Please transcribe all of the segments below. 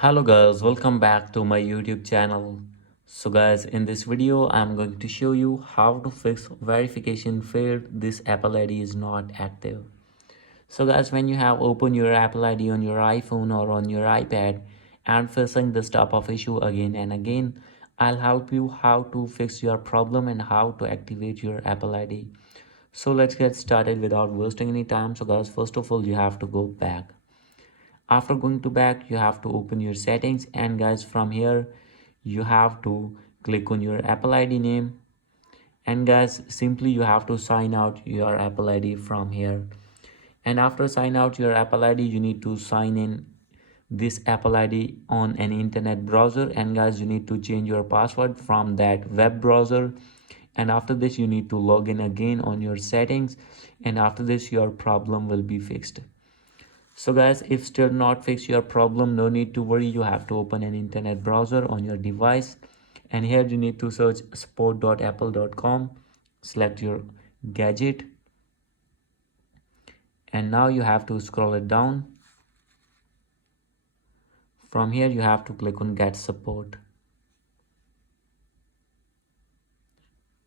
Hello guys, welcome back to my YouTube channel. So guys, in this video I'm going to show you how to fix verification failed. This Apple ID is not active. So guys, when you have opened your Apple ID on your iPhone or on your iPad and facing this type of issue again and again, I'll help you how to fix your problem and how to activate your Apple ID. So let's get started without wasting any time. So guys, first of all you have to go back. After going to back, you have to open your settings, and guys, from here you have to click on your Apple ID name, and guys, simply you have to sign out your Apple ID from here. And after sign out your Apple ID, you need to sign in this Apple ID on an internet browser, and guys, you need to change your password from that web browser. And after this you need to log in again on your settings, and after this your problem will be fixed. So guys, if still not fix your problem, no need to worry. You have to open an internet browser on your device, and here you need to search support.apple.com, select your gadget, and now you have to scroll it down. From here you have to click on get support,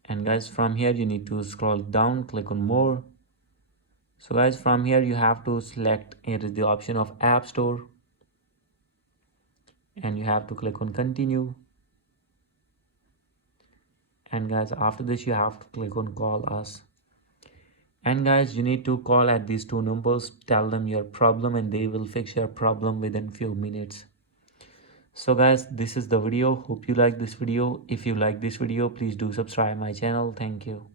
and guys, from here you need to scroll down, click on more. So guys, from here you have to select, it is the option of App Store, and you have to click on continue. And guys, after this you have to click on call us. And guys, you need to call at these two numbers, tell them your problem, and they will fix your problem within few minutes. So guys, this is the video. Hope you like this video. If you like this video, please do subscribe my channel. Thank you.